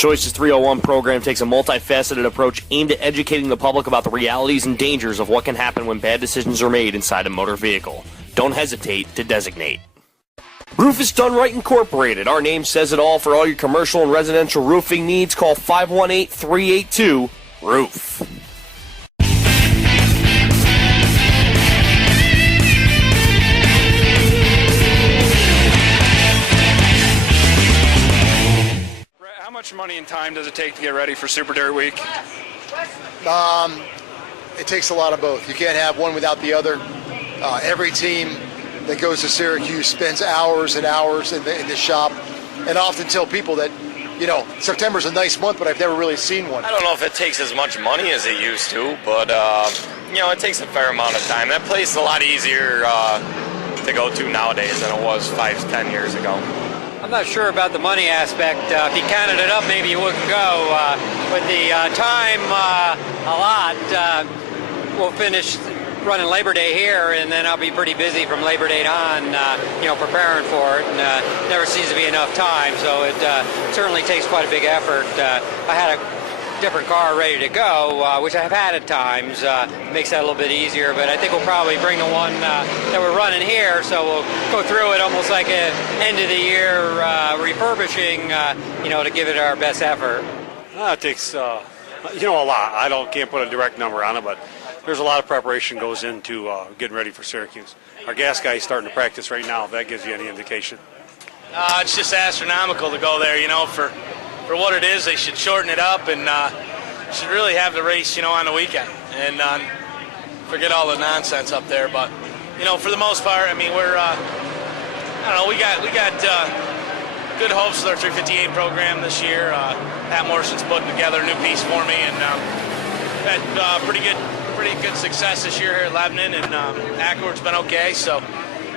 Choice's 301 program takes a multifaceted approach aimed at educating the public about the realities and dangers of what can happen when bad decisions are made inside a motor vehicle. Don't hesitate to designate. Rufus Done Right Incorporated. Our name says it all. For all your commercial and residential roofing needs, call 518-382-ROOF. How much money and time does it take to get ready for Super Dirt Week? It takes a lot of both. You can't have one without the other. Every team that goes to Syracuse spends hours and hours in the shop, and often tell people that, you know, September's a nice month, but I've never really seen one. I don't know if it takes as much money as it used to, but, you know, it takes a fair amount of time. That place is a lot easier to go to nowadays than it was 5-10 years ago. I'm not sure about the money aspect. If you counted it up, maybe you wouldn't go. With the time a lot, we'll finish running Labor Day here, and then I'll be pretty busy from Labor Day on, you know, preparing for it, and never seems to be enough time, so it certainly takes quite a big effort. I had a different car ready to go, which I have had at times. Makes that a little bit easier, but I think we'll probably bring the one that we're running here, so we'll go through it almost like an end of the year refurbishing, you know, to give it our best effort. It takes, you know, a lot. Can't put a direct number on it, but there's a lot of preparation goes into getting ready for Syracuse. Our gas guy's starting to practice right now, if that gives you any indication. It's just astronomical to go there, you know, for what it is. They should shorten it up and should really have the race, you know, on the weekend and forget all the nonsense up there. But, you know, for the most part, I mean, we're, I don't know, we got good hopes with our 358 program this year. Pat Morrison's putting together a new piece for me, and had pretty good success this year here at Lebanon, and Ackerwood's been okay. So,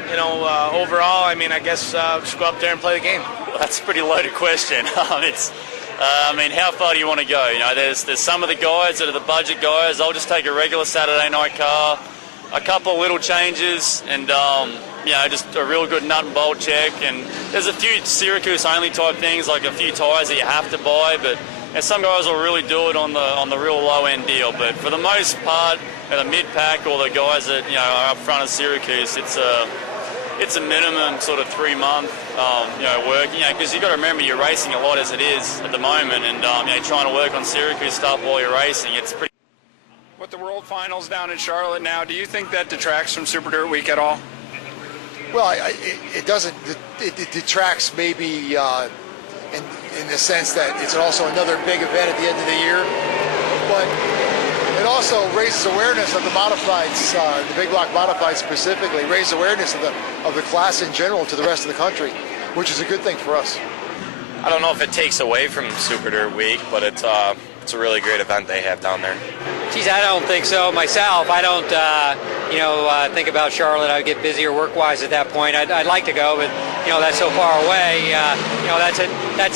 you know, overall, I mean, I guess just go up there and play the game. Well, that's a pretty loaded question. I mean, how far do you want to go? You know, there's some of the guys that are the budget guys. I'll just take a regular Saturday night car, a couple of little changes, and you know, just a real good nut and bolt check. And there's a few Syracuse only type things, like a few tires that you have to buy, but. And some guys will really do it on the real low end deal, but for the most part, the mid pack or the guys that, you know, are up front of Syracuse, it's a minimum sort of 3 month you know, work, you know, because you got to remember you're racing a lot as it is at the moment, and you know, trying to work on Syracuse stuff while you're racing, it's pretty. With the World Finals down in Charlotte now, do you think that detracts from Super Dirt Week at all? Well, it doesn't. It detracts maybe. In the sense that it's also another big event at the end of the year, but it also raises awareness of the modifieds, the big block modifieds specifically, raises awareness of the class in general to the rest of the country, which is a good thing for us. I don't know if it takes away from Super Dirt Week, but it's a really great event they have down there. Geez, I don't think so myself. I don't, you know, think about Charlotte. I would get busier work-wise at that point. I'd like to go, but you know, that's so far away. You know, that's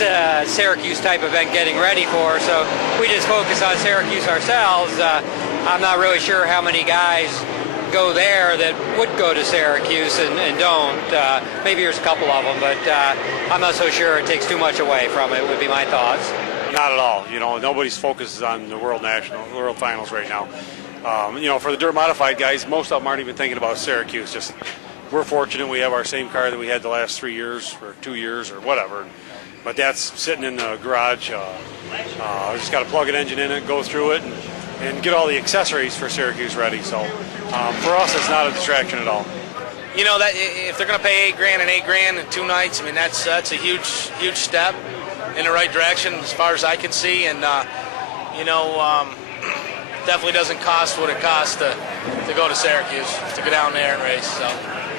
a Syracuse type event getting ready for. So we just focus on Syracuse ourselves. I'm not really sure how many guys go there that would go to Syracuse and don't. Maybe there's a couple of them, but I'm not so sure it takes too much away from it, would be my thoughts. Not at all. You know, nobody's focused on the World Finals right now. You know, for the dirt modified guys, most of them aren't even thinking about Syracuse. Just we're fortunate we have our same car that we had the last 3 years or 2 years or whatever. But that's sitting in the garage. Just got to plug an engine in it, go through it, and get all the accessories for Syracuse ready. So for us, it's not a distraction at all. You know, that if they're going to pay $8,000 and $8,000 in 2 nights, I mean, that's a huge step in the right direction as far as I can see, and you know, definitely doesn't cost what it costs to go to Syracuse, to go down there and race. So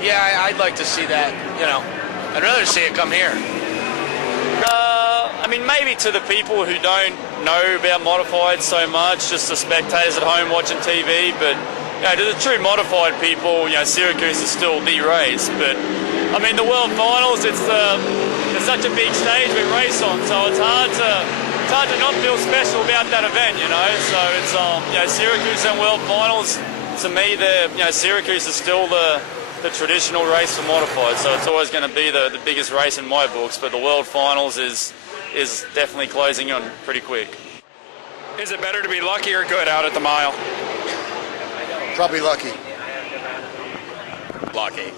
yeah, I'd like to see that. You know, I'd rather see it come here. I mean, maybe to the people who don't know about modified so much, just the spectators at home watching TV, but you know, to the true modified people, you know, Syracuse is still the race. But I mean, the World Finals, it's such a big stage we race on, so it's hard to not feel special about that event, you know. So it's you know, Syracuse and World Finals, to me, you know, Syracuse is still the traditional race for modified, so it's always going to be the biggest race in my books. But the World Finals is is definitely closing on pretty quick. Is it better to be lucky or good out at the mile? Probably lucky. Lucky.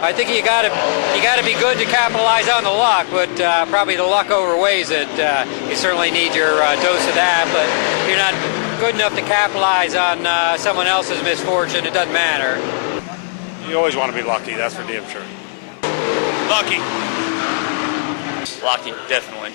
I think you got to be good to capitalize on the luck, but probably the luck overweighs it. You certainly need your dose of that, but if you're not good enough to capitalize on someone else's misfortune, it doesn't matter. You always want to be lucky, that's for damn sure. Lucky. Lucky, definitely.